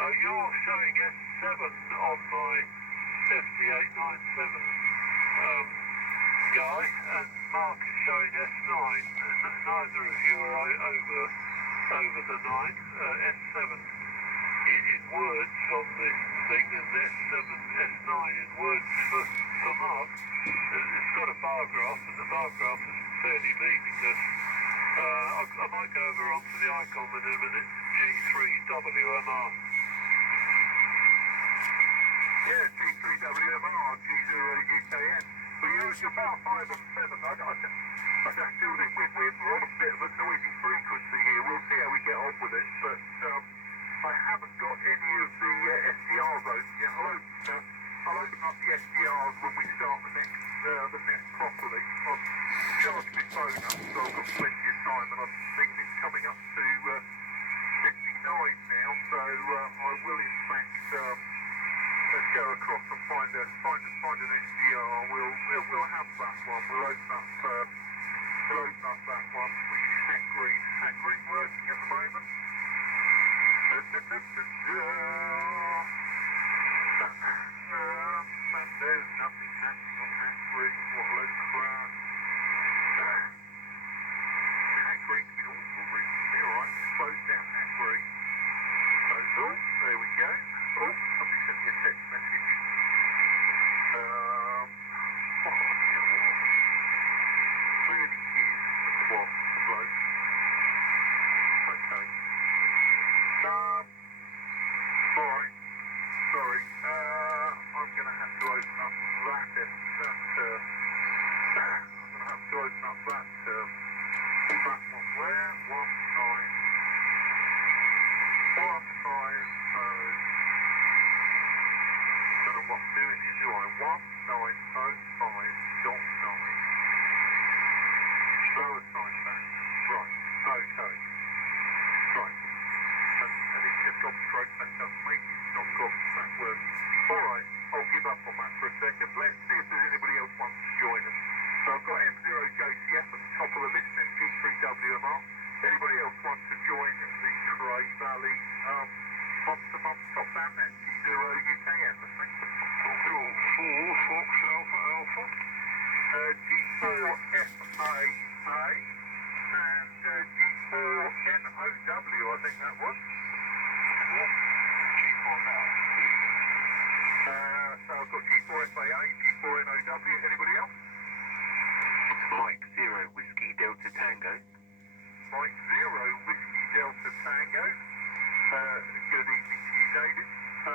You're showing S7 on my FT897 guy, and Mark is showing S9. Neither of you are over the 9. S7 in words on this thing, and S7, S9 in words for Mark. It's got a bar graph, and the bar graph is fairly meaningless. I might go over onto the icon in a minute. G3WMR. Yeah, G3WMR, G0UKN. But you're about 5 on 7. I still think we're on a bit of a noisy frequency here. We'll see how we get on with it. But I haven't got any of the SDRs open yet. I'll open up the SDRs when we start the next properly. I've charged my phone up, so I've got plenty of time, and I'm thinking it's coming up to 59 now. So I will in fact go across and find an SDR. We'll have that one. We'll open up that one, which is Hat Green. Hat Green working at the moment. There's nothing happening on Hat Green. What a load of crap. Hat Green's been awful recently. Alright, let's close down Hat Green. Close all. There we go. Oh, somebody sent me a text message. Really is what the bloke. Okay. Alright. Sorry. I'm going to have to open up that. That one. Where? 190. Don't know what I'm doing here, do I? 1905.9. Slower sign back. Right. Okay. Right. And it's just got straight back up. Maybe it's not got that working. Alright, I'll give up on that for a second. Let's see if there's anybody else wants to join us. So I've got M0JCF at the top of the list, and G3WMR. Anybody else want to join the Cray Valley month-to-month top band net? G0UKN, I think. 4 Fox Alpha. G4FAA and G4NOW, I think that was. G4 now. So I've got G4FAA, G4NOW. Anybody else? Mike 0 Whiskey Delta Tango. Mike 0 Whiskey Delta Tango. Good evening to you, David. I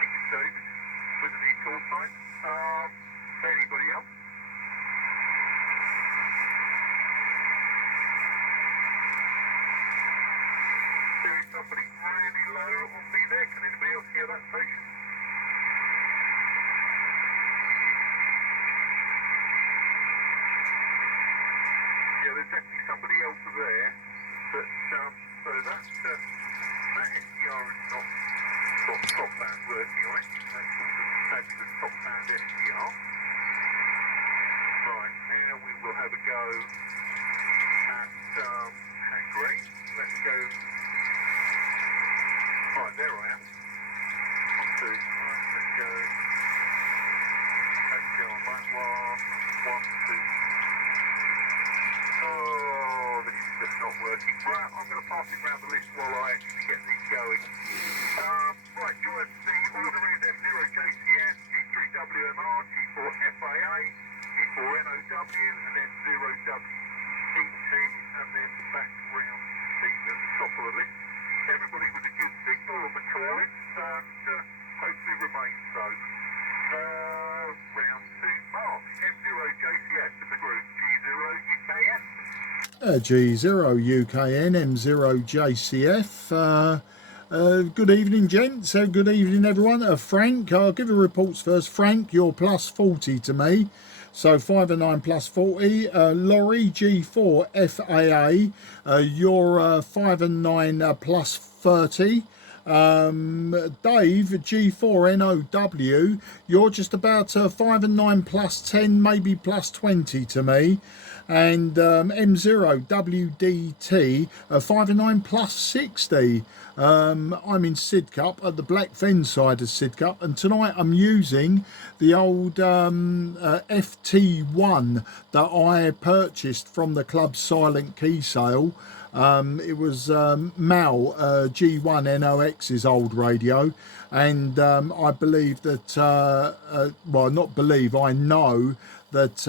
think it's David with an e-call sign. Anybody else? There is somebody really low on me there. Can anybody else hear that station? Yeah, there's definitely somebody else there. But, so that SDR is not top band working, right? That's the top band SDR. Right, now we will have a go at Green. Let's go. Right, there I am. 1, 2. Right, let's go. Let's go on that one. 1, 2. Oh, this is just not working. Right, I'm going to pass it around the list while I actually get these going. Right, yours, the order is M0JCS, G3WMR, G4FAA, G4NOW, and then 0WET, and then back round at the top of the list. Everybody with a good signal on the calling, and hopefully remain so. Round 2, Mark, M0JCS in the group, G0UKN. G0UKN, M0JCF. Good evening, gents. Good evening, everyone. Frank, I'll give the reports first. Frank, you're plus 40 to me. So 5 and 9 plus 40. Laurie, G4 FAA, you're 5 and 9 plus 30. Dave, G4 NOW, you're just about 5 and 9 plus 10, maybe plus 20 to me. and M0WDT 509 plus 60. I'm in Sidcup at the Black Fen side of Sidcup, and tonight I'm using the old FT1 that I purchased from the club's silent key sale. It was Mal G1 NOX's old radio, and I believe that, well, not believe, I know that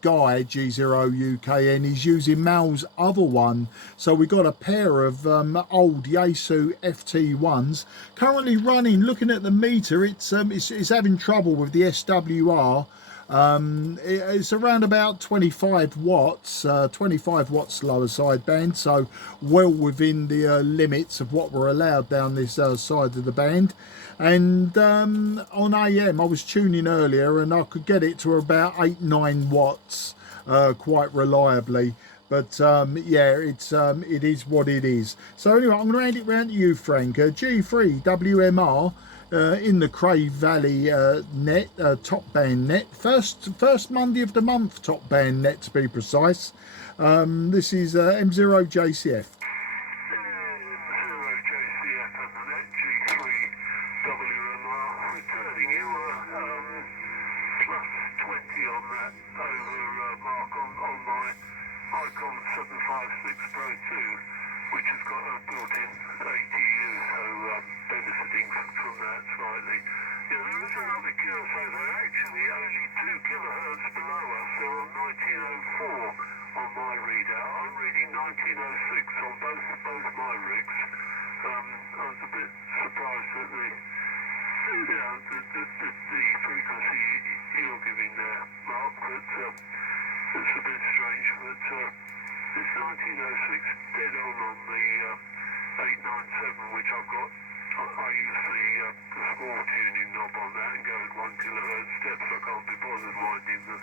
Guy G0UKN is using Mal's other one. So we got a pair of old Yaesu FT1s currently running. Looking at the meter, it's having trouble with the SWR. It's around about 25 watts, 25 watts lower sideband, so well within the limits of what we're allowed down this side of the band. And on AM I was tuning earlier and I could get it to about 8-9 watts quite reliably. But yeah, it is what it is. So anyway, I'm going to hand it round to you, Frank. G3 WMR in the Cray Valley net, top band net. First Monday of the month top band net, to be precise. This is M0 JCF. Which has got a built-in ATU, so benefiting from that slightly. Yeah, there is another cure, so they're actually only 2 kilohertz below us. They're on 1904 on my readout. I'm reading 1906 on both my rigs. I was a bit surprised at the frequency you're giving there, Mark, but it's a bit strange, but it's 1906 dead on the 897, which I've got. I use the small tuning knob on that and go at 1 kilohertz steps. I can't be bothered winding the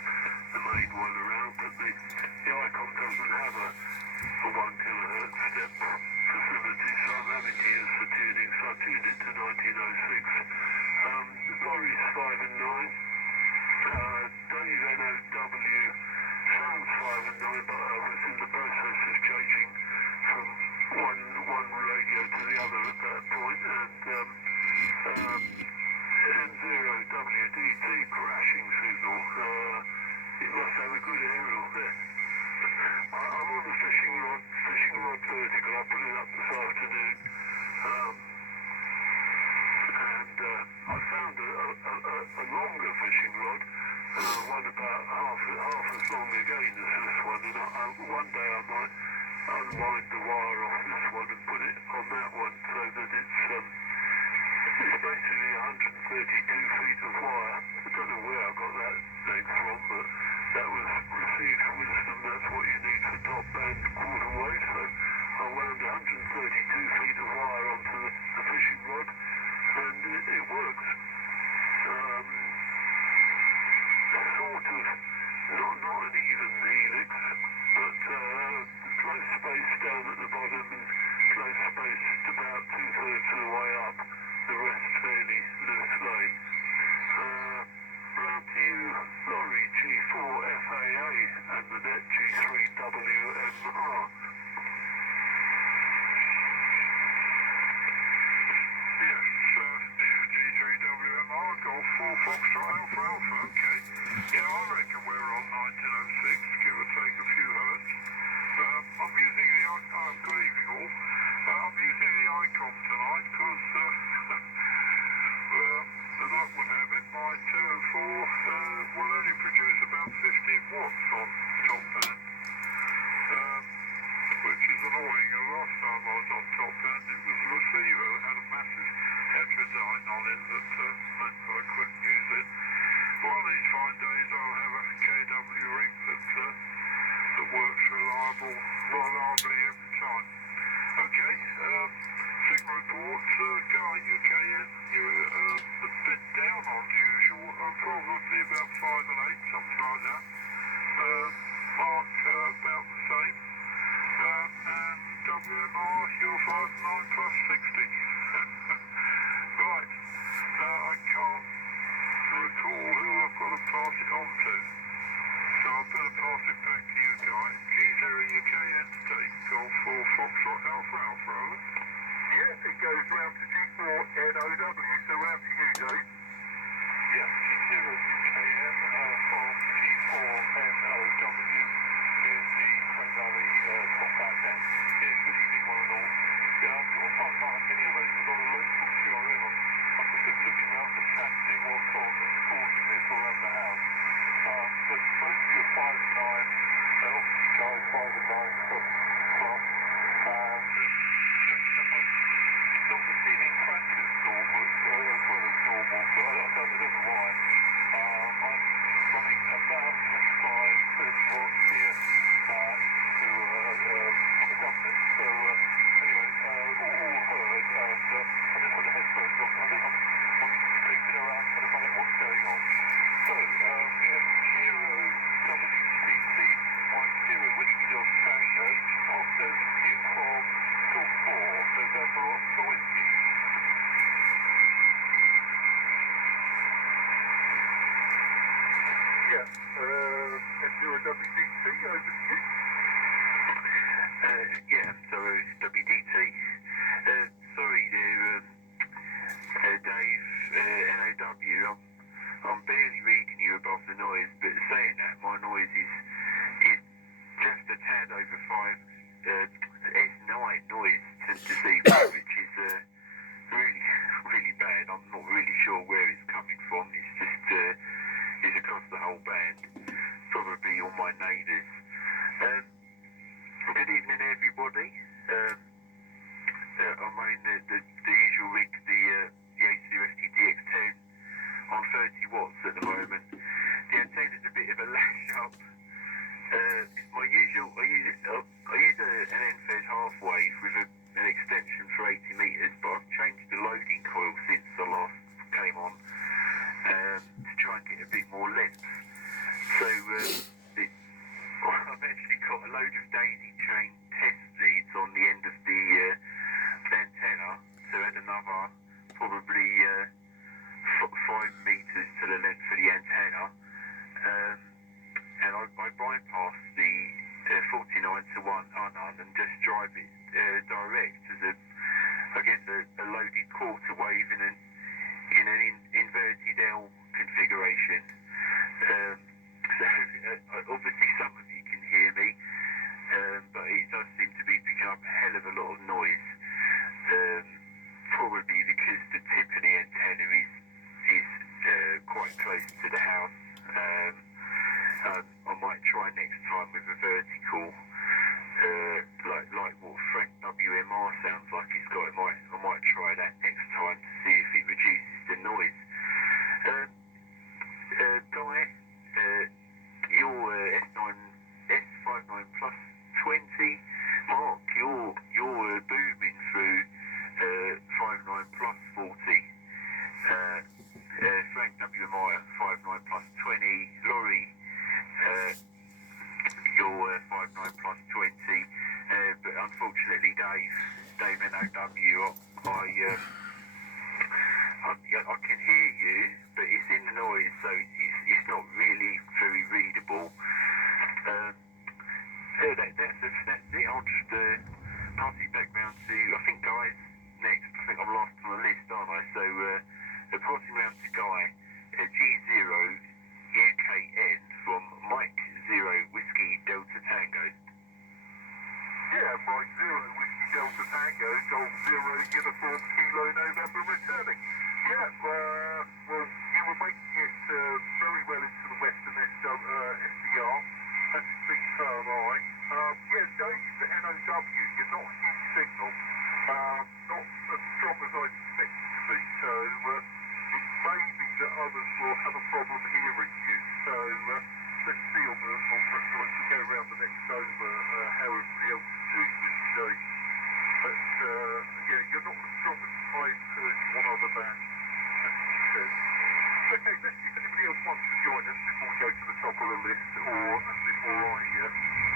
main one around, but the icon doesn't have a 1 kilohertz step facility, so I'm having to use the tuning, so I tuned it to 1906. Lorry's 5 and 9. Dave NOW sounds 5 and 9, but I was in the process of changing from one radio to the other at that point, and M0WDT crashing signal. It must have a good aerial there. I'm on the fishing rod vertical. I put it up this afternoon, and I found a longer fishing rod, one about half as long again as this one, and one day I might unwind the wire off this one and put it on that one, so that it's basically 132 feet of wire. I don't know where I got that length from, but that was received wisdom. That's what you need for top band quarter wave, so I wound 132 feet of wire onto the fishing rod, and it works. Sort of, not an even helix, but close space down at the bottom and close space about 2/3 of the way up, the rest fairly loose lay. Round to you, Lorry G4FAA and the net G3WMR. Yes, G3WMR, Golf 4 Foxtrot Alpha Alpha, okay. Yeah, I reckon we're on 1906, give or take a few hertz. I'm using good evening all. I'm using the ICOM tonight because, as luck would have it, my 204 will only produce about 15 watts on top band, which is annoying. The last time I was on top band, it was a receiver that had a massive heterodyne on it that meant I couldn't use it. One of these fine days I'll have a KW rig that works reliably every time. Okay, signal report, Guy UKN, you're a bit down on usual, probably about 5 and 8, something like that. Mark, about the same. And WMR, you're 5 and 9 plus 60. Right, I can't recall who I've got to pass it on to, so I better pass it back to you guys. NOW, so out to you, Dave. Yeah, G0 UKM from G4NOW in the Cray Valley top band net. Yeah, good evening, one and all. Yeah, you're fine, Mark. Any of those have got a local CRM. I'm just looking around the chat, seeing what's causing this around the house. But mostly a 5 and 9, obviously guys 5 and 9 plus. Not receiving crashes normal, as well as normal, so I don't know why. I'm running about 25, 30 watts here into the government. So anyway, all heard, and I just put the headphones on. I think I'm pacing around trying to find out what's going on. So we have 0WCC 10 Whiskey Dog Tango, Oscar Uniform Talk 4, November Oscar Whiskey. Yeah, F0WDT, over to you. Yeah, so WDT. Sorry there, Dave, NOW. I'm barely reading you above the noise, but saying that, my noise is just a tad over 5, S9 noise this evening, which is really bad. I'm not really sure where it's coming from. It's just it's across the whole band, probably all my neighbours. Good evening, everybody. I'm running the usual rig, the A2FT DX10 on 30 watts at the moment. The antenna's a bit of a lash up. My usual, I use an NFED half wave with an extension for 80 metres, but I've changed the loading coil since I last came on to try and get a bit more length. So I've actually got a load of daisy chain test leads on the end of the antenna, so add another probably 5 metres to the length of the antenna, and I bypass the 49 to 1 unknown and just drive it direct as a loaded quarter wave in an inverted L configuration. So obviously some of you can hear me, but it does seem to be picking up a hell of a lot of noise, probably because the tip of the antenna is quite close to the house. I might try next time with a vertical, like what Frank WMR sounds like it's got. I might try that next time to see if it reduces the noise. Guy, your S59 plus 20, Mark, you're booming through 59 plus 40. Frank WMI 59 plus 20, Laurie, you're 59 plus 20, but unfortunately Dave NOW, I can hear you, but it's in the noise, so it's not really very readable. That's it. I'll just pass it back round to, I think Guy's next. I think I'm last on the list, aren't I? So passing round to Guy, G0 UKN from Mike 0 Whiskey Delta Tango. Yeah, Mike 0 Whiskey Delta Tango, Golf 0 Uniform Kilo November returning. Yeah, well, you were making it very well into the Western SDR, as it's been so am I. Yeah, Dave NOW, you're not in signal, not as strong as I'd expect it to be, so it may be that others will have a problem hearing you, so let's see on the as we go around the next over how everybody else is doing with Dave. But yeah, you're not as strong as I've heard one other band. Okay, let's see if anybody else wants to join us before we go to the top of the list, or before I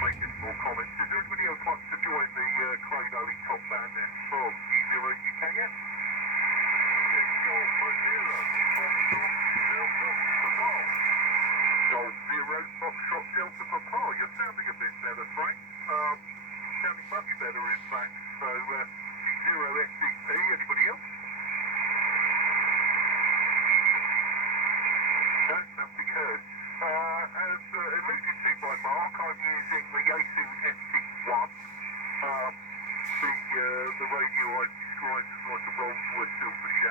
make any more comments. Is there anybody else wants to join the Cray Valley top band net from G0 UKM? Golf 0 Foxtrot Delta Papa. You're sounding a bit better, Frank. Sounding much better, in fact. So G0 SDP. Anybody else?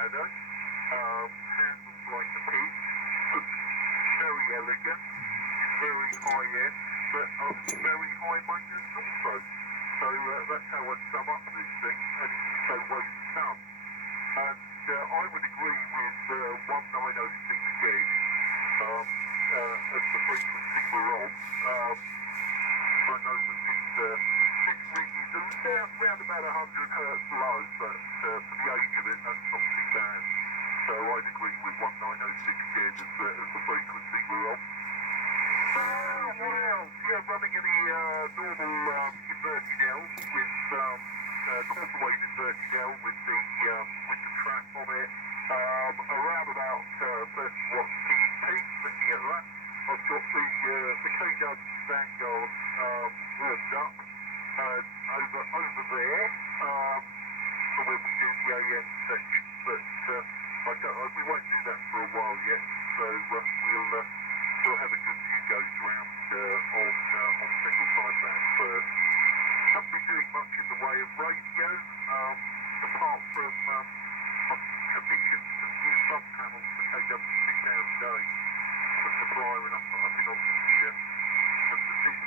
piano, handles like a pig, very elegant, very high end, but very high maintenance also. So that's how I'd sum up this thing, and it also weighs some. And I would agree with 1906 gig as the frequency we're on. I know that this ring is around about 100 hertz low, but for the age of it, that's not too bad. So I'd agree with 1906 gig as the frequency we're on. What else? Yeah, running any normal inverted L with quarter wave inverted L with the trap on it. Around about 30 watts PEP, looking at that. I've got the KW Vanguard warmed up over there for when we do the AM section, but we won't do that for a while yet, so we'll have a good few goes round on single sideband first. Haven't been doing much in the way of radio, apart from commissioned some new sub panels for KW2000A. The supplier and up in the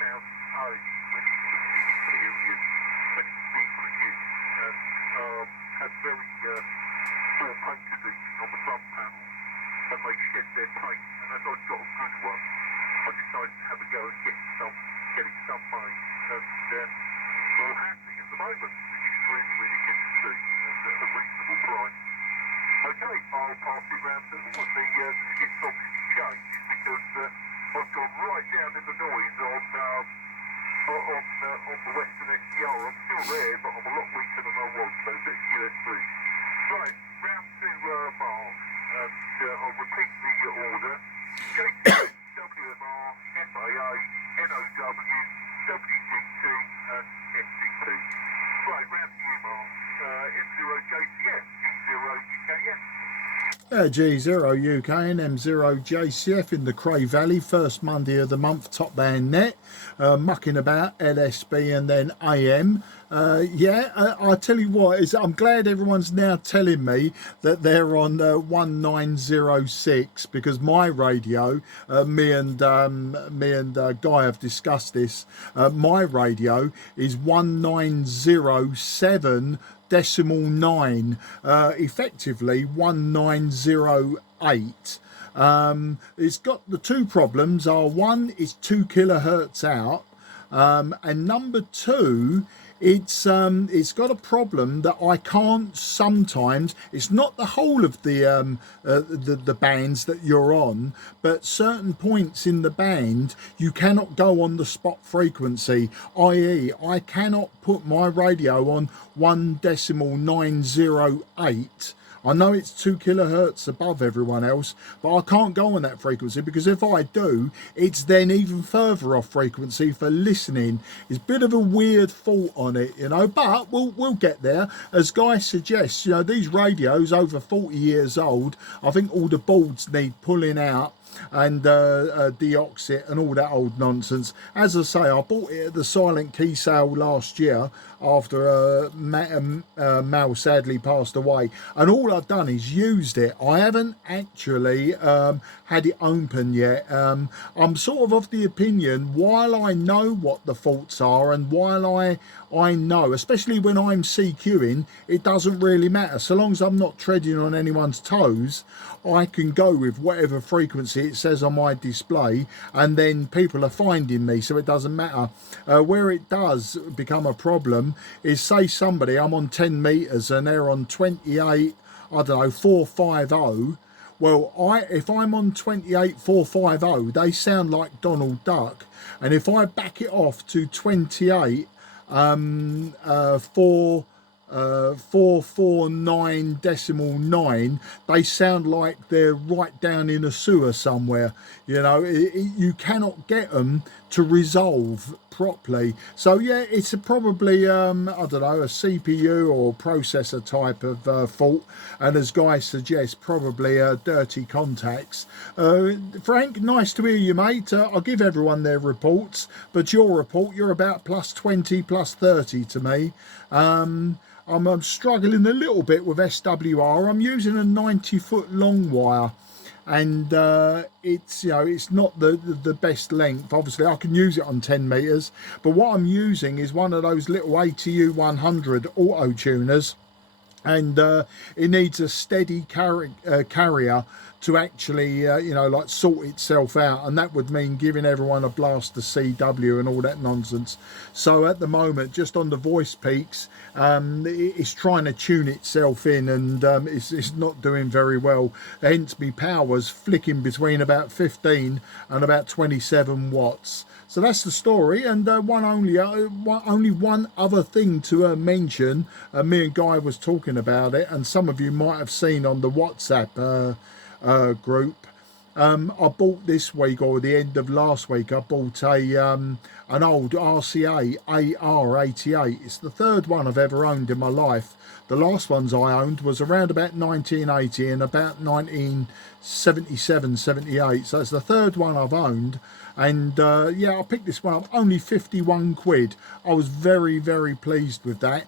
2008 when it was the peak period when it was being produced, and had very poor paint condition on the front panels, and they shed their paint, and as I'd got a good one, I decided to have a go at getting some made, and it's all happening at the moment, which is really, really good to see, and at a reasonable price. Okay, I'll pass it round to the skip's obviously changed, because I've gone right down in the noise on the Western SDR. I'm still there, but I'm a lot weaker than I was, so let's USB. Right, round to Mark, and I'll repeat the order. WMR, FAA, NOW, WDT, and FDP. Right, round to you, Mark. M0JCF, G0UKN. G0 UK and M0 JCF in the Cray Valley, first Monday of the month, top band net, mucking about LSB and then AM. I tell you what, I'm glad everyone's now telling me that they're on 1906, because my radio, me and Guy have discussed this, my radio is 1907 decimal 9, effectively 1908. It's got the two problems are, one, it's 2 kilohertz out, and number two, it's got a problem that I can't sometimes. It's not the whole of the bands that you're on, but certain points in the band you cannot go on the spot frequency, i.e. I cannot put my radio on 1.908. I know it's 2 kilohertz above everyone else, but I can't go on that frequency, because if I do, it's then even further off frequency for listening. It's a bit of a weird fault on it, you know, but we'll get there. As Guy suggests, you know, these radios over 40 years old, I think all the boards need pulling out and deoxit and all that old nonsense. As I say, I bought it at the silent key sale last year after Mal sadly passed away, and all I've done is used it. I haven't actually had it open yet. I'm sort of the opinion, while I know what the faults are and while I know, especially when I'm CQing, it doesn't really matter. So long as I'm not treading on anyone's toes, I can go with whatever frequency it says on my display, and then people are finding me, so it doesn't matter. Where it does become a problem is, say somebody, I'm on 10 meters and they're on 28, I don't know, 450. Well, if I'm on 28,450, they sound like Donald Duck, and if I back it off to 28, 449.9, they sound like they're right down in a sewer somewhere. You know, you cannot get them to resolve properly. So yeah, it's probably I don't know, a CPU or processor type of fault, and as Guy suggests, probably dirty contacts. Frank, nice to hear you, mate. I'll give everyone their reports, but your report, you're about plus 20, plus 30 to me. I'm struggling a little bit with SWR. I'm using a 90-foot long wire, and it's, you know, it's not the best length. Obviously I can use it on 10 meters, but what I'm using is one of those little ATU 100 auto tuners, and it needs a steady carrier to actually you know, like sort itself out, and that would mean giving everyone a blast of CW and all that nonsense. So at the moment, just on the voice peaks, it's trying to tune itself in, and it's not doing very well. Hence me power's flicking between about 15 and about 27 watts. So that's the story, and only one other thing to mention. Me and Guy was talking about it, and some of you might have seen on the WhatsApp group. I bought this week, or the end of last week, I bought an old RCA AR88. It's the third one I've ever owned in my life. The last ones I owned was around about 1980 and about 1977, 78. So it's the third one I've owned. And yeah, I picked this one up, only 51 quid. I was very, very pleased with that.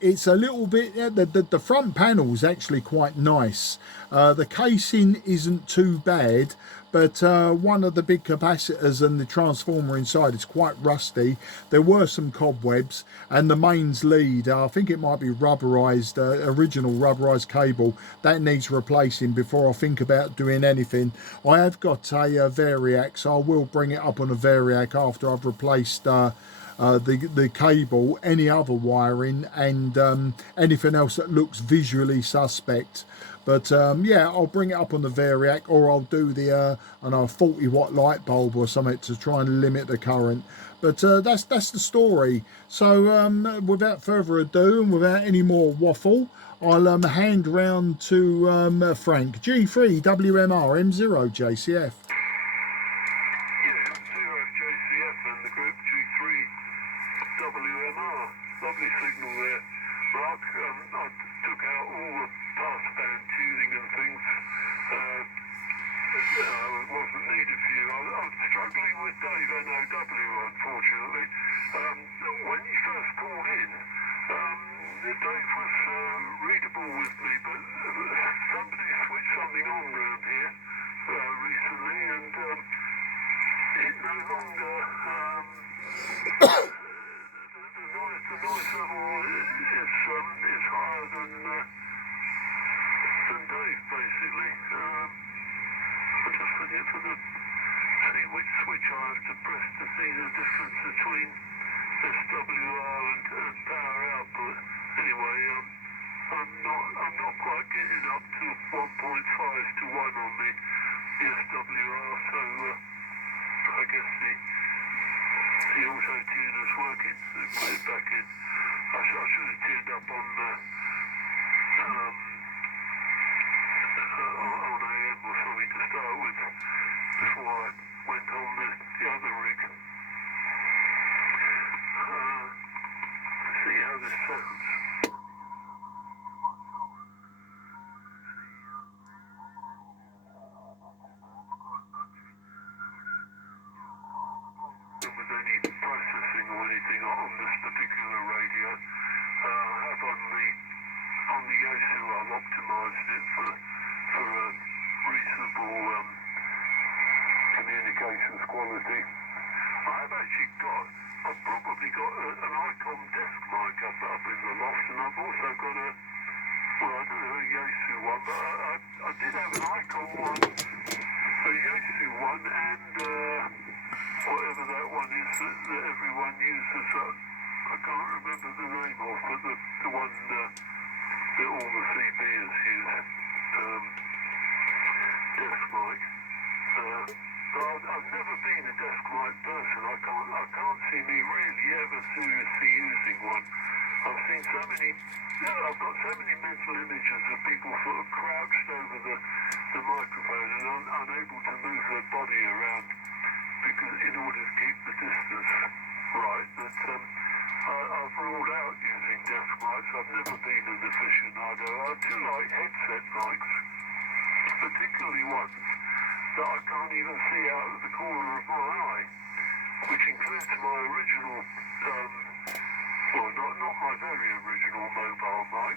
It's a little bit, the front panel is actually quite nice. The casing isn't too bad, but one of the big capacitors and the transformer inside is quite rusty. There were some cobwebs, and the mains lead, I think it might be rubberized, original rubberized cable, that needs replacing before I think about doing anything. I have got a Variac, so I will bring it up on a Variac after I've replaced the cable, any other wiring, and anything else that looks visually suspect. But yeah, I'll bring it up on the Variac, or I'll do the I don't know, 40 watt light bulb or something to try and limit the current. But that's the story. So without further ado, and without any more waffle, I'll hand round to Frank. G3 WMR M0 JCF. Yeah, M0 JCF and the group G3 WMR. Lovely signal there, Mark. I took out all the passband tuning and things. It wasn't needed for you. I'm struggling with Dave NOW, unfortunately. When you first called in, Dave was readable with me, but somebody switched something on round here recently, and it no longer the noise level is higher than Dave, basically. I'm just looking for see which switch I have to press to see the difference between SWR and power output. Anyway, I'm not quite getting up to 1.5 to 1 on the SWR, so I guess the auto tuner's working. So put it back in. I should have tuned up on AM or something to start with before I went on the other rig. See how this sounds. With any processing or anything on this particular radio, I have on the Yaesu, I've optimised it for a reasonable communications quality. I've probably got an ICOM desk mic up in the loft, and I've also got well, I don't know a Yaesu one, but I did have an ICOM one, a Yaesu one, and whatever that one is that everyone uses. I can't remember the name of, but the one that all the CBs use, desk mic. But I've never been a desk mic person. I can't see me really ever seriously using one. I've seen I've got so many mental images of people sort of crouched over the microphone and unable to move their body around, because in order to mics. I've never been an aficionado. I do like headset mics, particularly ones that I can't even see out of the corner of my eye, which includes my original, well, not my very original mobile mic.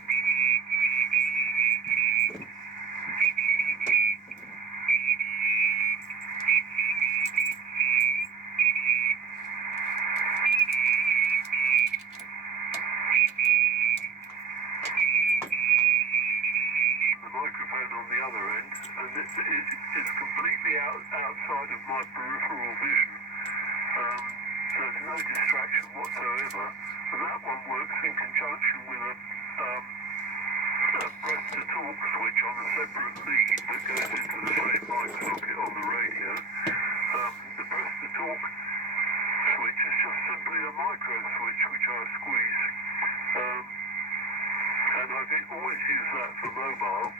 It's completely outside of my peripheral vision. There's no distraction whatsoever. And that one works in conjunction with a press-to-talk switch on a separate lead that goes into the main mic socket on the radio. The press-to-talk switch is just simply a micro switch which I squeeze. And I've always used that for mobile.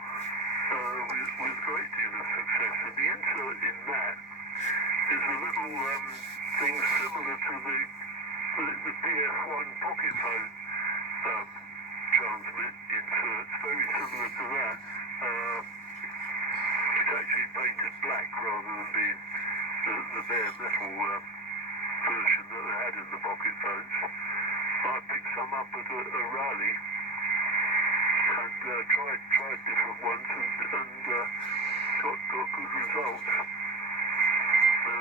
With a great deal of success, and the insert in that is a little thing similar to the BF1 pocket phone transmit inserts, very similar to that. It's actually painted black rather than being the bare metal version that they had in the pocket phones. I picked some up at a rally and tried different ones and got good results.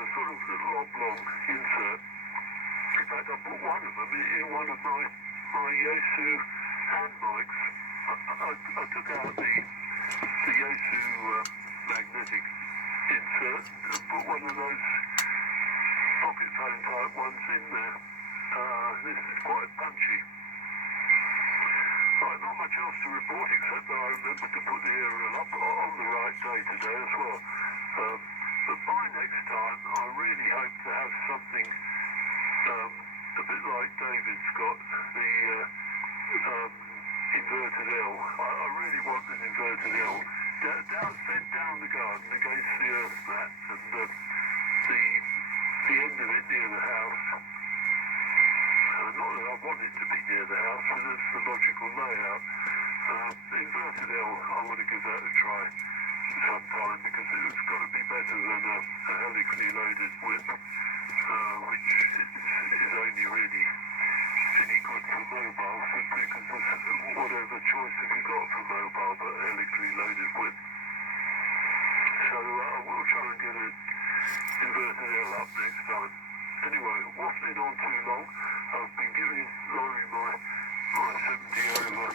Sort of little oblong insert. In fact, I put one of them in one of my Yaesu hand mics. I took out the Yaesu magnetic insert and put one of those pocket phone type ones in there. This is quite punchy. Right, not much else to report except that I remembered to put the aerial up on the right day today as well. But by next time, I really hope to have something a bit like David's got, the inverted L. I really want an inverted L. Fed down the garden against the earth mat, and the end of it near the house. Not that I want it to be near the house, but it's the logical layout. Inverted L, I want to give that a try sometime, because it's got to be better than a helically loaded whip, which is only really any good for mobile, simply because whatever choice have you got for mobile but a helically loaded whip. So I will try and get an inverted L up next time. Anyway, waffling on too long. I've been giving Laurie my 70 over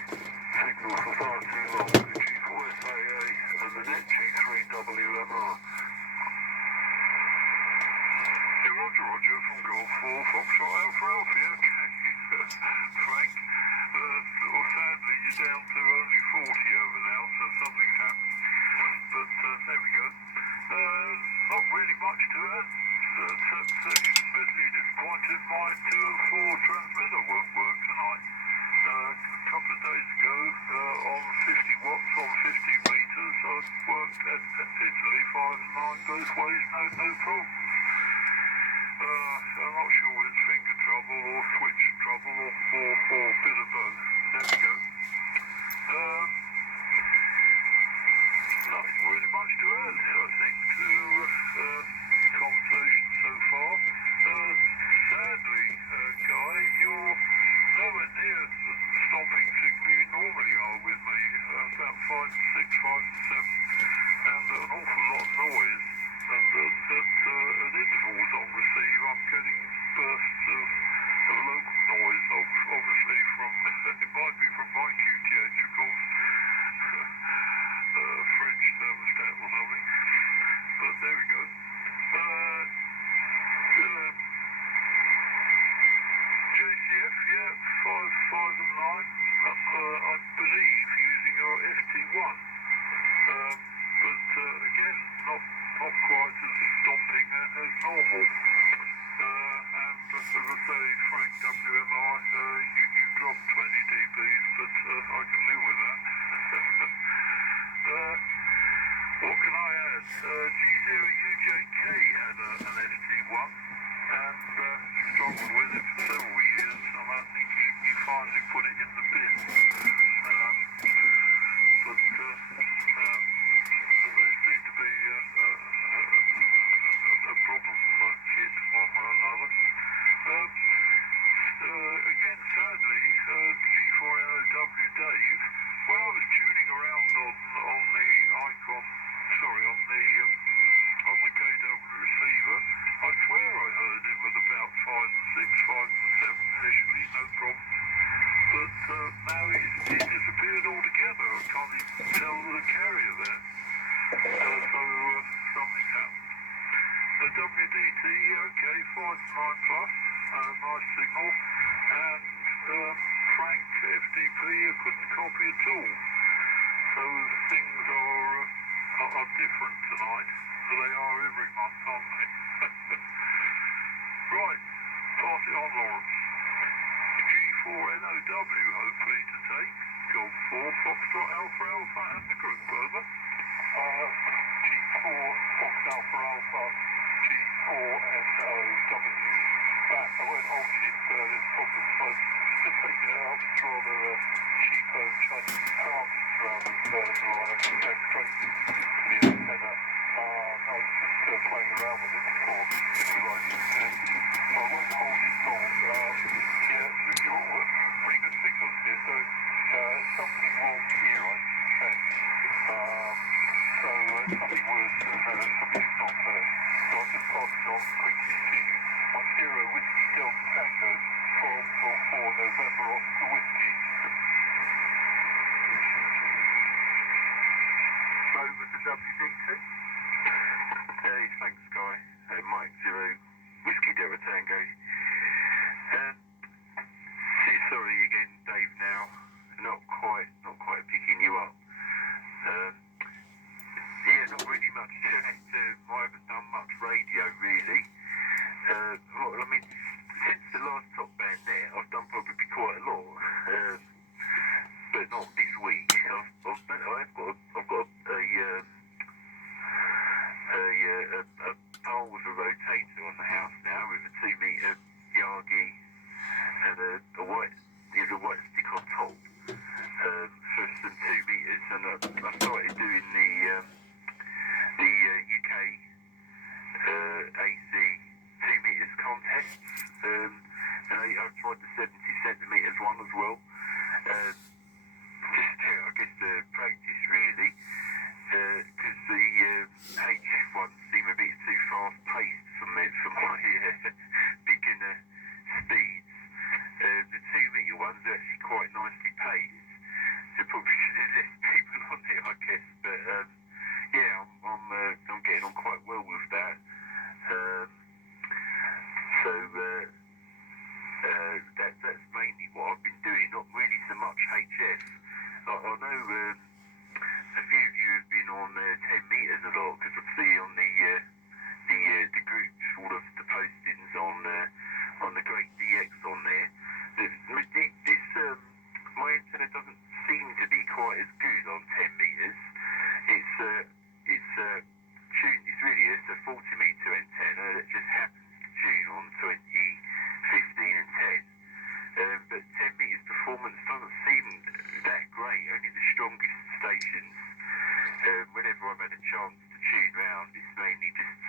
signal for far too long, the G4SAA and the Net G3WMR. Hey, Roger from Golf 4, Foxtrot Alpha Alpha, okay. Frank, sadly you're down to only 40 over now, so something's happened. But there we go. Not really much to add. Except that you're bitterly disappointed my 204 transmitter won't work tonight. A couple of days ago, on 50 watts on 50 meters, I worked at Italy 5 and 9 both ways, no problems. I'm not sure whether it's finger trouble or switch trouble or a bit of both. There we go. Nothing really much to add, I think, to conversation so far. Sadly, Guy, you're nowhere near the stomping signal you normally are with me. About 5 to 6, 5 to 7, and an awful lot of noise. And at intervals on receive, I'm getting bursts of local noise, obviously from, it might be from my QTH, of course, French thermostat or something. But there we go. JCF, yeah, 5 and 9, I believe, using our FT1. But again, not quite as stomping as normal. And as I say, Frank WMR, you dropped 20 dBs, but I can live with that. What can I add? G0UJK had an ST1, and struggled with it for several years, and I think he finally put it in the bin. But there seemed to be a problem kit one way or another. Again, sadly, G4NOW Dave, when I was tuning around on the Icon, sorry, on the KW receiver, I swear I heard him with about 5 and 6, 5 and 7 initially, no problem. But now he's disappeared altogether. I can't even tell the carrier there. So something's happened. The WDT, okay, 5 9 plus, nice signal. And Frank FDP, I couldn't copy at all. So things are different tonight. They are every month, aren't they? Right, pass it on, Lawrence. G4NOW, hopefully to take. Golf 4, Foxtrot Alpha Alpha and the group, over. G4, Fox Alpha Alpha, G4NOW. Back, I won't hold it, there's problems. So just take it out, it's rather cheapo Chinese carvings around this line. I think they're straight to the antenna. I was just playing around with it before. Anyway, I won't hold it long. Yeah, you're pretty good signals here, so something wrong here, I suspect. So something worse than something's not heard. So I'll just pass it on quickly to you. On Zero Whiskey Delta Tango, 12 November Oscar Whiskey. Over to WDT. Hey, thanks, Guy. Mike Zero Whiskey Delta Tango. Sorry again, Dave. Now, not quite picking you up. Yeah, not really much chat. I haven't done much radio really. Well, I mean, since the last Top Band Net, I've done probably quite a lot, but not this week. I've got a pole with a rotator on the house now with a 2-metre Yagi and a white stick on top for some 2 metres, and I started doing the UK AC 2 metres contests, and I've tried the 70 centimetres one as well. Just I guess practice really, because the HF ones seem a bit too fast paced for my beginner speeds. The 2-metre ones are actually quite nicely paced, so probably there's less people on it, I guess. But yeah, I'm getting on quite well with that. So that's mainly what I've been doing. Not really so much HF. I know a few of you have been on 10 metres a lot, because I see on the group all of the postings on the Great DX on there. This my antenna doesn't seem to be quite as good on 10 metres. It's really a 40-metre antenna that just happens to tune on 20, 15 and 10. But 10 metres performance doesn't seem that great. Only the strongest stations, whenever I've had a chance to tune round, it's mainly just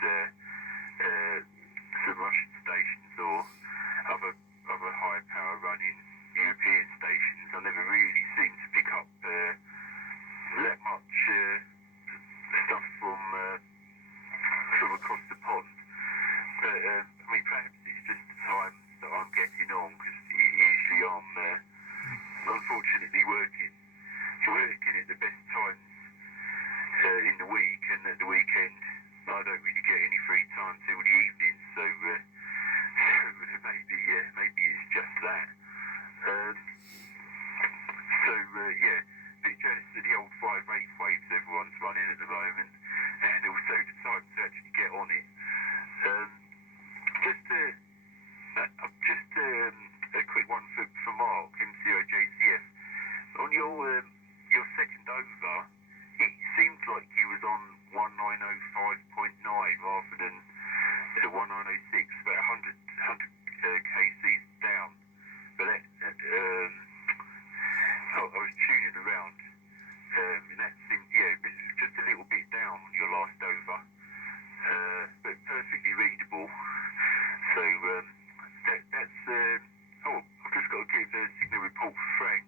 some Russian stations or other high power running European stations. I never really seem to pick up that much stuff from across the pond. But I mean, perhaps it's just the time that I'm getting on, because usually I'm unfortunately working at the best times in the week, and at the weekend I don't really get any free time till the evening. So maybe it's just that. Yeah, a bit jealous of the old 5/8 waves everyone's running at the moment, and also the time to actually get on it. Just a quick one for Mark, MCOJCF. On your second over, it seemed like he was on 1905.9 rather than to 1906, about 100 kcs down. But that I was tuning around, and that seemed, it was just a little bit down on your last over, but perfectly readable. So that's I've just got to give a signal report for Frank.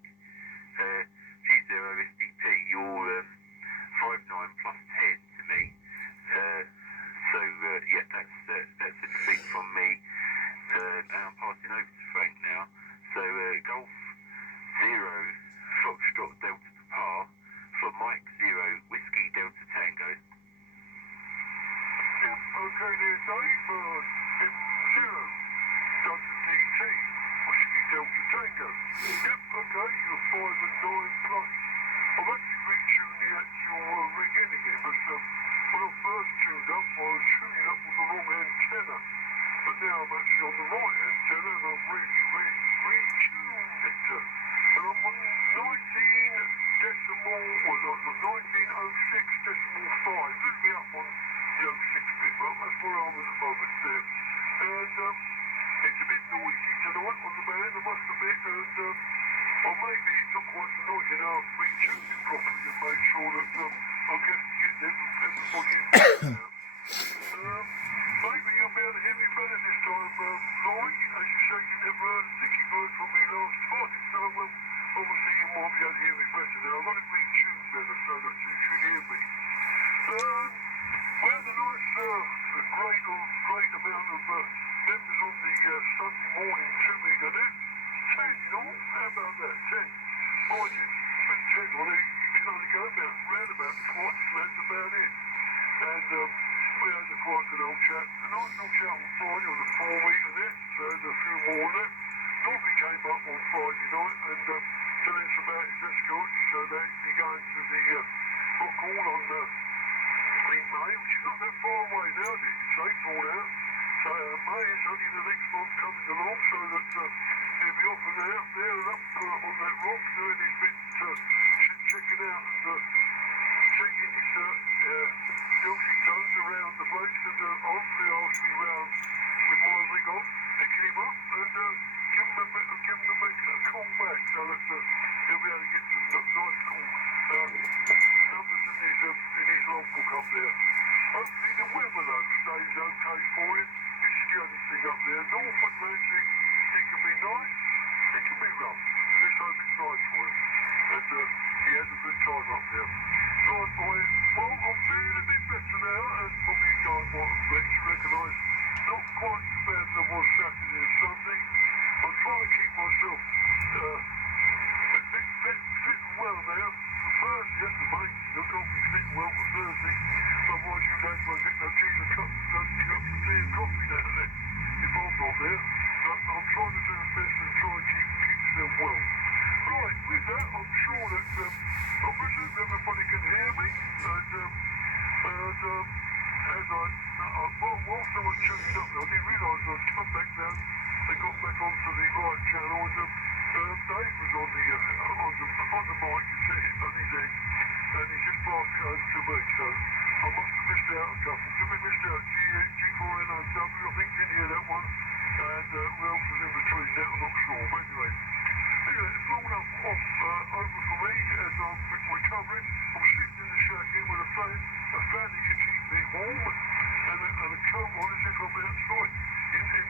G0SDP, you're 59 plus 10 to me. That's a defeat from me, and I'm passing over to Frank now. So Golf 0 Foxtrot Delta Papa for Mike 0 Whiskey Delta Tango. Yep, okay there, Dave. M0 WDT Whiskey Delta Tango. Yep, okay, you're 5 and 9 plus. I've actually retuned the actual rig in again, but when I first tuned up, I was tuning up with the wrong antenna. But now I'm actually on the right antenna, and I've retuned it. And I'm on 1906.5. Let me up on the 06 bit, well, that's where I'm at the moment there. And it's a bit noisy tonight on the band, I must admit, and or maybe it's not quite so noisy now. I've retuned it properly and made sure that I'll get everybody in. Maybe you'll be able to hear me better this time, Laurie. As you say, you never think you heard from me last time, so obviously you might be able to hear me better now. I've got it retuned better so that you should hear me. We had a nice, great amount of members on the Sunday morning 2 metre net. 10 in all, how about that? 10. Mind you, with 10 on it, you can only go round about twice, and that's about it. And we had a quite good old chat. A nice little chat on Friday on the 4 metre net, so there's a few more left. Normally came up on Friday night and tell us about his escort, so they're actually going to the Rock Hall on in May, which is not that far away now, is it? It's April now. So May is only the next month coming along, so that he'll be off and out there and up on that rock doing his bit, checking out and checking his stealthy toes around the place, and hopefully I'll be round with my rig on, picking him up and give him a call back so that he'll be able to get some nice cool numbers in his logbook up there. Hopefully the weather though stays okay for him. This is the only thing up there. North Atlantic, it can be nice, it can be rough. Let's hope it's nice for him. And he has a good time up there. Right, boys. Well, I'm feeling a bit better now, as probably you guys might recognise. Not quite so bad as I was Saturday and Sunday. I'm trying to keep myself fit well now. For Thursday, that's the main thing. I've got to be fit well for Thursday. Otherwise, you guys won't get no cheese and cups of tea and coffee now and then, if I'm not there. But I'm trying to do the best and try and keep myself well. Right, with that, I'm sure that I presume everybody can hear me. Whilst I was tuning up, I didn't realise I'd come back down and got back onto the right channel, and Dave was on the mic on his end, and he just passed it over to me, so I must have missed out a couple. Did we miss out G4NOW? I think didn't hear that one, and who else was in between that? I'm not sure, but anyway, it's long enough over for me as I'm recovering. I'm sitting in the shack in with a fan that can keep me warm, and a coat on as if I'm outside in the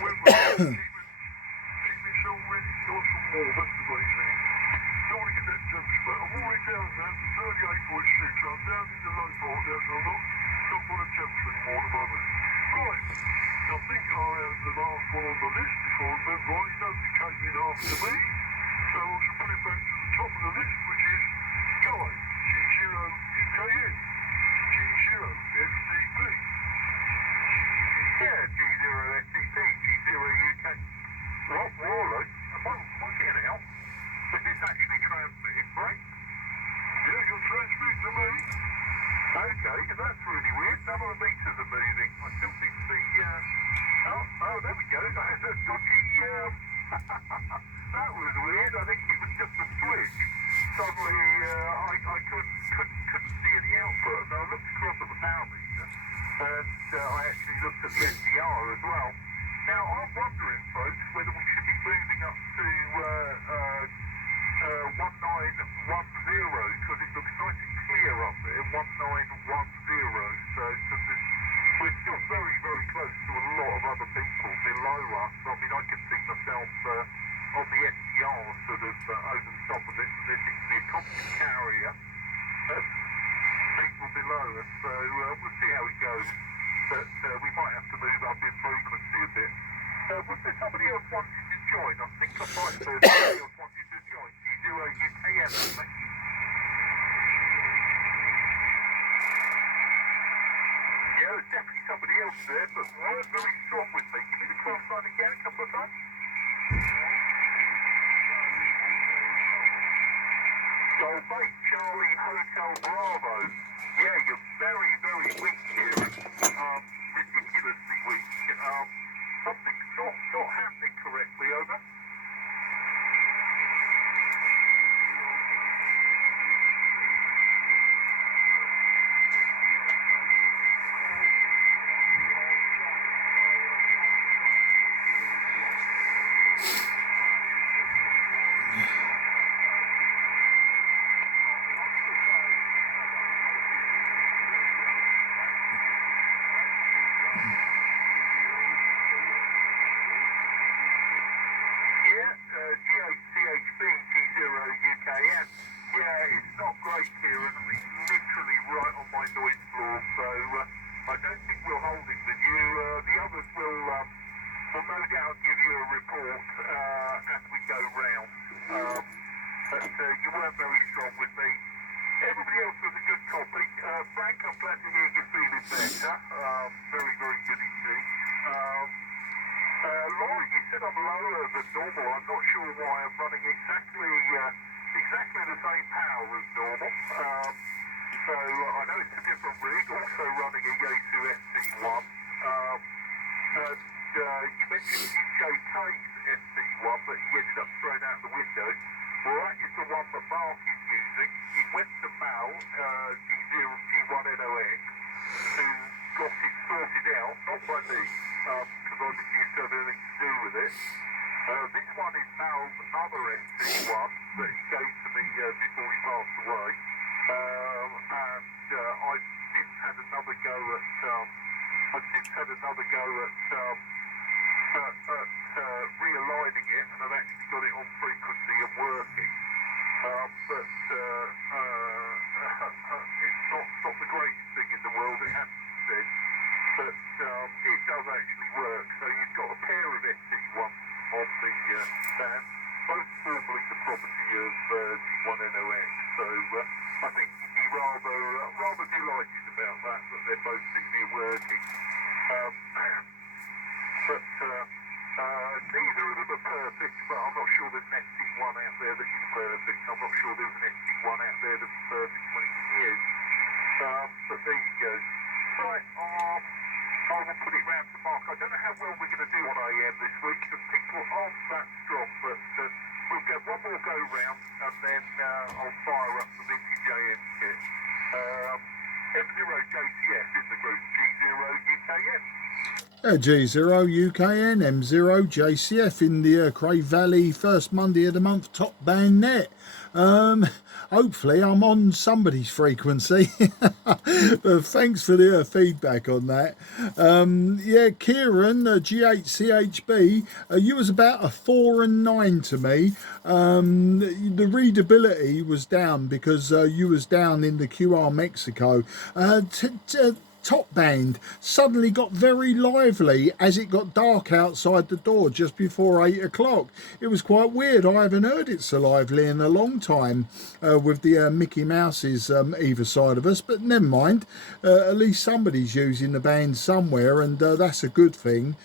weather. Keep myself really nice and warm, that's the main thing. Don't want to get that temperature back. I'm already down now to 38.6, so I'm down in the low part now, so I'm not got a temperature anymore at the moment. Right, I think I am the last one on the list, if I remember right. Nobody came in after me, so I should put it back to the top of the list, which is Guy, G0UKN, G0FDP. Yeah, G0SCP, G0UK. What, really? What's it out? Is this actually transmitted, right? Yeah, you're transmitting to me. Okay, that's really weird. None of the meters are moving. I still seem to be, oh, there we go. That's a dodgy, that was weird. I think it was just a switch. Suddenly, I I actually looked at the SDR as well. Now, I'm wondering, folks, whether we should be moving up to 1910, because it looks nice and clear up there, 1910. So, because we're still very, very close to a lot of other people below us. I mean, I can see myself on the SDR sort of over the top of it. There seems to be a constant carrier. People below us, so we'll see how it goes. But we might have to move up in frequency a bit. Was there somebody else wanted to join? I think I might have heard somebody else wanted to join. G0 UKM, isn't it? Yeah, there's definitely somebody else there, but weren't very strong with me. Give me the 12 sign again a couple of times. Gold Bay, Charlie Hotel Bravo. Yeah, you're very, very weak here. Ridiculously weak. Something's not happening correctly, over. CHB G0 UKM. Yeah, it's not great here, and it's literally right on my noise floor, so I don't think we'll hold it with you. The others will no doubt give you a report as we go round. But you weren't very strong with me. Everybody else was a good copy. Frank, I'm glad to hear you're feeling better. Very, very good indeed. Laurie, you said I'm lower than normal. I'm not sure why I'm running exactly the same power as normal. So I know it's a different rig, also running a Yaesu SC1. And you mentioned JK's SC1, but he ended up thrown out the window. Well, that is the one that Mark is using. He went to Mal, G1NOX, who got it sorted out, not by me, because I refused to have anything to do with it. This one is Mal's other SC1 that he gave to me before he passed away. And I've since had another go at realigning it, and I've actually got it on frequency and working. But it's not the greatest thing in the world, it has to be said. But it does actually work. So you've got a pair of SC1 on the stand, both formerly the property of G1NOX. So I think you'd be rather delighted about that they're both sitting here working. But neither of them are perfect, but I'm not sure there's an SC1 out there that is perfect. I'm not sure there's an SC1 out there that's perfect when it's new. But there you go. Right, I will put it round to Mark. I don't know how well we're going to do on AM this week, because people aren't that strong, but we'll get one more go round, and then I'll fire up the vintage AM kit. M0 JCF in the group, G0 UKM. G0 UKN, M0 JCF in the Cray Valley, first Monday of the month, top Band Net. Hopefully I'm on somebody's frequency. Thanks for the feedback on that. Yeah, Kieran, G8CHB, you was about a 4 and 9 to me. The readability was down because you was down in the QR Mexico. Top band suddenly got very lively as it got dark outside the door just before 8 o'clock. It was quite weird. I haven't heard it so lively in a long time with the Mickey Mouses either side of us, but never mind. At least somebody's using the band somewhere, and that's a good thing.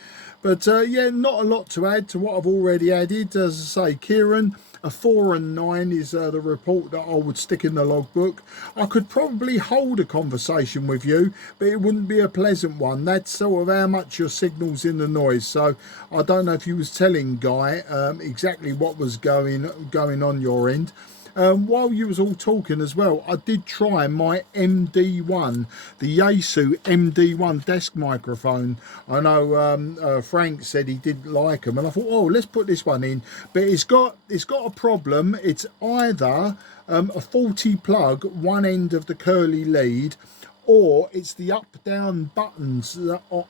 But yeah, not a lot to add to what I've already added. As I say, Kieran, a 4 and 9 is the report that I would stick in the logbook. I could probably hold a conversation with you, but it wouldn't be a pleasant one. That's sort of how much your signal's in the noise. So I don't know if you was telling Guy exactly what was going on your end. while you was all talking as well, I did try my MD1, the Yaesu MD1 desk microphone. I know Frank said he didn't like them, and I thought, oh, let's put this one in. But it's got a problem. It's either a faulty plug, one end of the curly lead, or it's the up-down buttons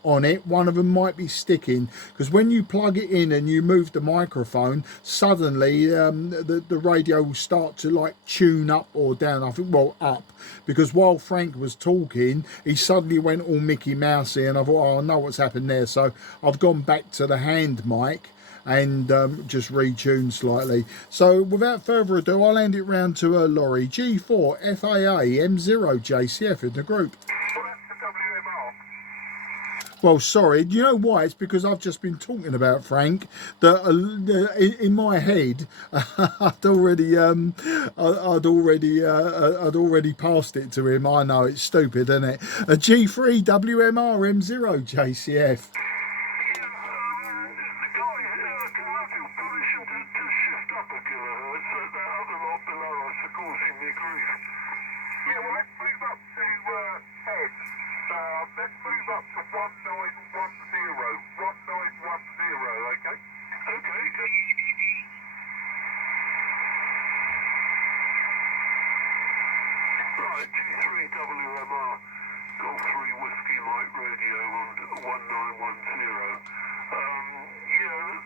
on it. One of them might be sticking, because when you plug it in and you move the microphone, suddenly the radio will start to like tune up or down. I think, well, up, because while Frank was talking, he suddenly went all Mickey Mousey, and I thought, oh, I know what's happened there. So I've gone back to the hand mic and just retuned slightly. So without further ado, I'll hand it round to Laurie. G4 FAA M0 JCF in the group. Well, that's the WMR. Well, sorry, do you know why? It's because I've just been talking about Frank, that in my head I'd already passed it to him. I know, it's stupid, isn't it? A G3 WMR M0 JCF. WMR, Golf 3 Whiskey Mike Radio on 1910.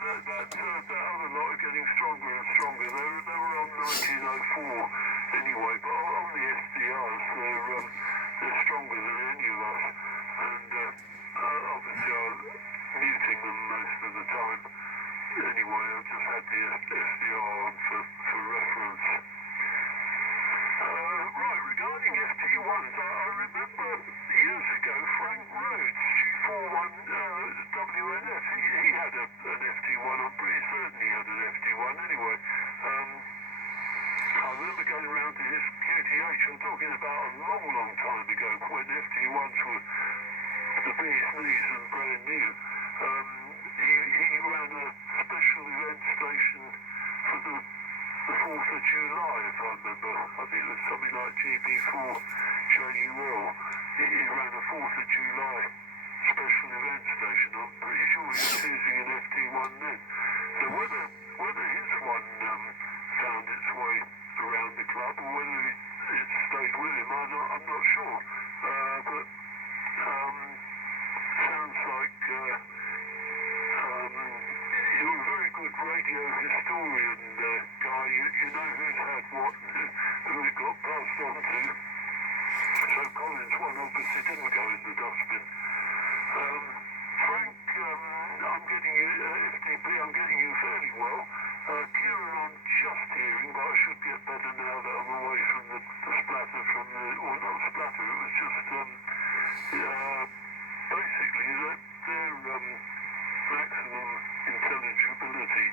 That other lot are getting stronger and stronger. They were on 1904 anyway, but on the SDRs, they're stronger than any of us. And obviously I'm muting them most of the time. Anyway, I've just had the SDR on for reference. Right, regarding FT1s, I remember years ago Frank Rhodes, G41 WNF, he had an FT1. I'm pretty certain he had an FT1 anyway. I remember going around to his QTH. I'm talking about a long time ago when FT1s were the bee's knees and brand new. He ran a special event station for the 4th of July, if I remember. I think it was something like GB4 JUL. He ran a 4th of July special event station. I'm pretty sure he was using an FT1 then. So whether his one found its way around the club or whether it stayed with him, I'm not sure. But sounds like you're a very good radio historian, Guy. You know who's had what, who it got passed on to. So Collins' one obviously didn't go in the dustbin. Frank, I'm getting you, FTP, I'm getting you fairly well. Kieran, I'm just hearing, but I should get better now that I'm away from the splatter from the, or not splatter, it was just basically their maximum intelligibility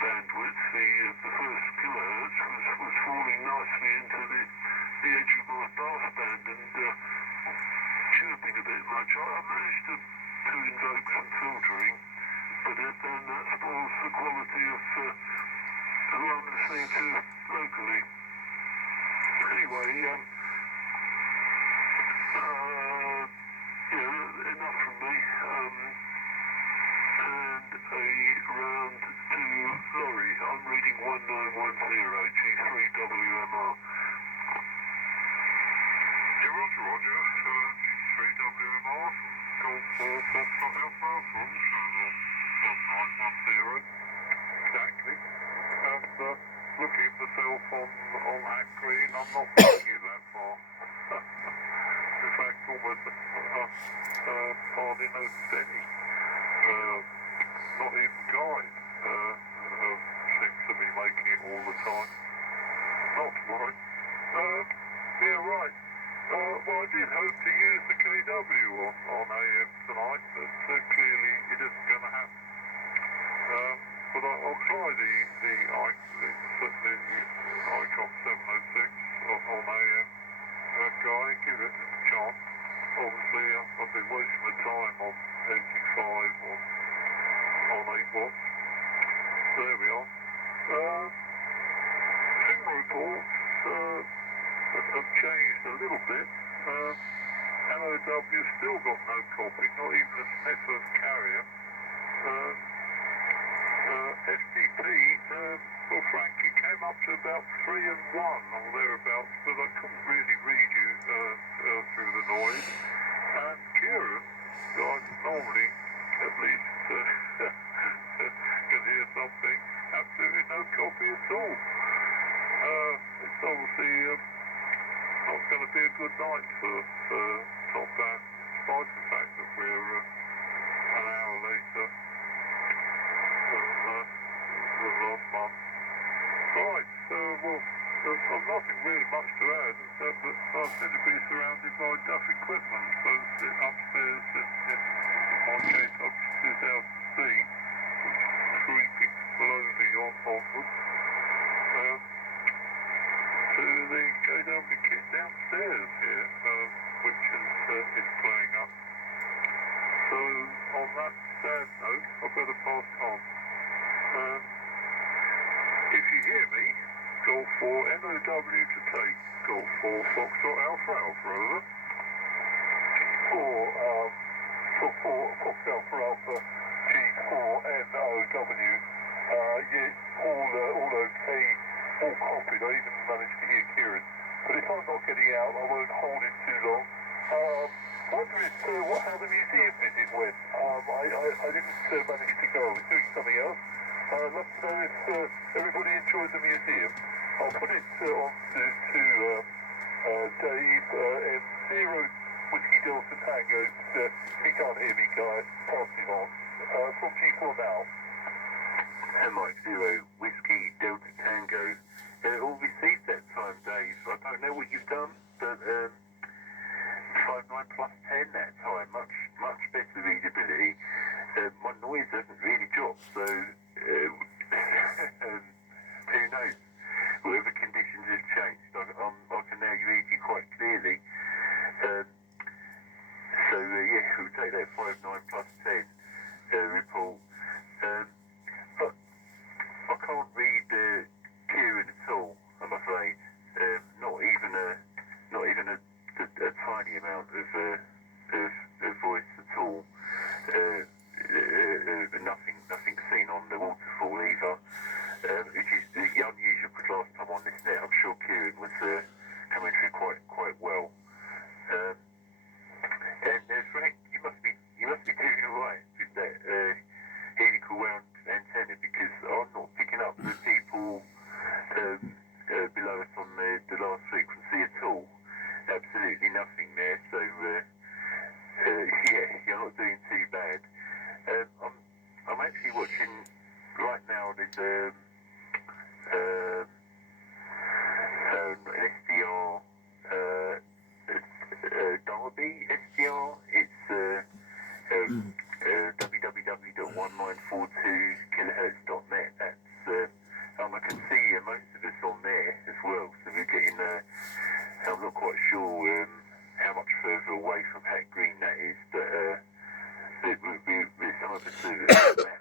bandwidth, the first kilohertz, was falling nicely into the edge of my bass band and chirping a bit much. I managed to invoke some filtering, but then that spoils the quality of who I'm listening to locally. Anyway, enough from me. And a round to Laurie. I'm reading 1910 G3 WMR. Yeah, Roger. G3 WMR from Golf 4 Foxtrot Alpha from 1910. Exactly. And looking myself on Hack Green, I'm not making it that far. In fact, almost hardly noticed any. Not even Guy seems to be making it all the time. Not to worry. Yeah, right. Well, I did hope to use the KW on AM tonight, but clearly it isn't going to happen. But I'll try the ICOM 706 on AM. Guy, give it a chance. Obviously, I've been wasting my time on 85 or on 8 watts. There we are. 2 Ring reports have changed a little bit. LOW still got no copy, not even a sniff of carrier. FTP, well, Frankie came up to about 3 and 1 or thereabouts, but I couldn't really read you through the noise. And Kieran, I normally at least can hear something, absolutely no copy at all. It's obviously not going to be a good night for Top Band, despite the fact that we're an hour later than last month. Right, well, there's nothing really much to add, except that I seem to be surrounded by duff equipment, both upstairs in my case up to 2000 feet, which is creeping slowly onwards, to the KW kit downstairs here, which is playing up. So, on that sad note, I better pass on. If you hear me, Golf 4 MOW to take, Golf 4 Foxtrot Alpha Alpha, over. Fox Alpha Alpha G4 NOW. Yeah, all okay, all copied. I even managed to hear Kieran. But if I'm not getting out, I won't hold it too long. Wonder how the museum visit went. I didn't manage to go. I was doing something else. I'd love to know if everybody enjoyed the museum. I'll put it on to Dave M0 Whiskey Delta Tango. He can't hear me, guys. Pass him on. From G4 now. Mike 0 Whiskey Delta Tango. All received that time, Dave. I don't know what you've done, but 59 plus 10 that time. Much better readability. My noise hasn't really dropped, so who knows? Whatever conditions have changed, I can now read you quite clearly. So yeah, we'll take that 59 plus 10 report. But I can't read Kieran at all, I'm afraid. Not even a tiny amount of voice at all. Nothing seen on the waterfall either, which is unusual because last time on this net, I'm sure Kieran was coming through quite well. And Frank, you must be doing all right with that helical wound antenna, because I'm not picking up the people below us on the last frequency at all. Absolutely nothing there. So yeah, you're not doing too bad. I'm actually watching right now. There's an SDR, Derby SDR. It's www.1942khz.net. That's I can see most of us on there as well. So we're getting. I'm not quite sure how much further away from Hat Green that is, but some of us are at that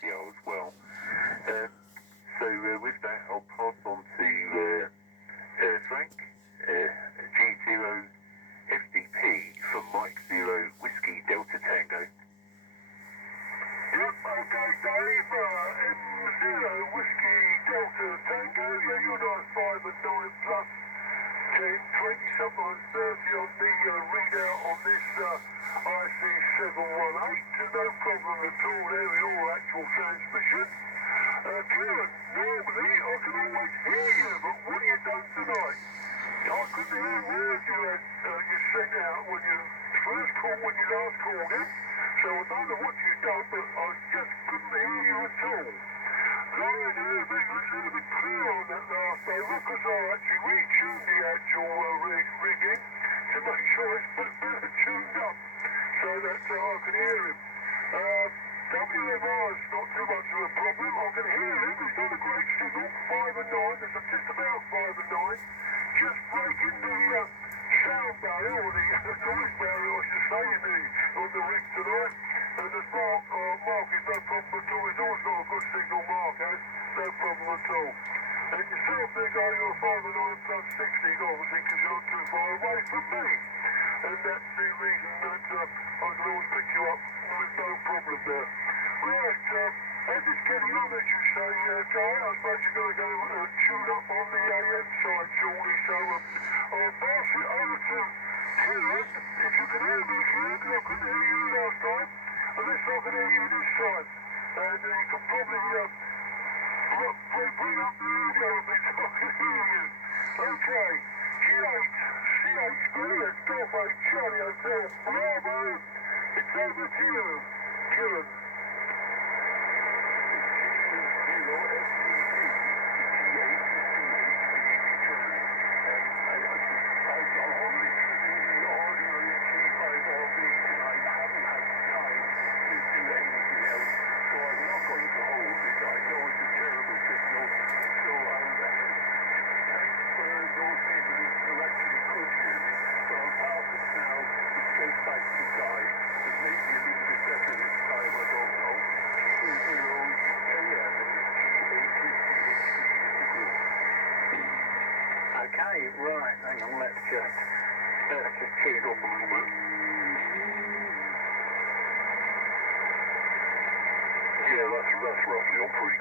SDR as well. So with that, I'll pass on to Frank, G0 FDP from Mike 0 Whiskey Delta Tango. Yep, okay, Dave, M0 Whiskey Delta Tango, yeah, you're nice 5 and 9 plus 10, 20, something like 30 on the readout on this IC718, no problem at all there with your actual transmission. Kieran, normally I can always hear you, but what have you done tonight? I couldn't hear a word you sent out when you last called in, so I don't know what you've done, but I just couldn't hear you at all. Lauren has been a little bit clear on that last over, because I actually retuned the actual rigging to make sure it's better tuned up, so that I can hear him. WMR is not too much of a problem. I can hear him. He's got a great signal. 5 and 9. There's just about 5 and 9. Just breaking the sound barrier, or the noise barrier, I should say, on the rig tonight. And as Mark is no problem at all. He's always got a good signal, Mark has. No problem at all. And yourself there, guy, you're 509 plus 16, obviously, because you're not too far away from me. And that's the reason that I can always pick you up with no problem there. Right, as it's getting on, as you say, Guy, I suppose you're going to go tune up on the AM side shortly, so I'll pass it over to Kieran. If you can hear me, Kieran, because I couldn't hear you last time, unless I can hear you this time. And you can probably bring up the radio a bit so I can hear you. Okay, G8, brilliant, Golf 8, Charlie Hotel, Bravo. It's over to you, Kieran. Okay, right, hang on, let's just tee it up a little bit. Yeah, that's roughly on pretty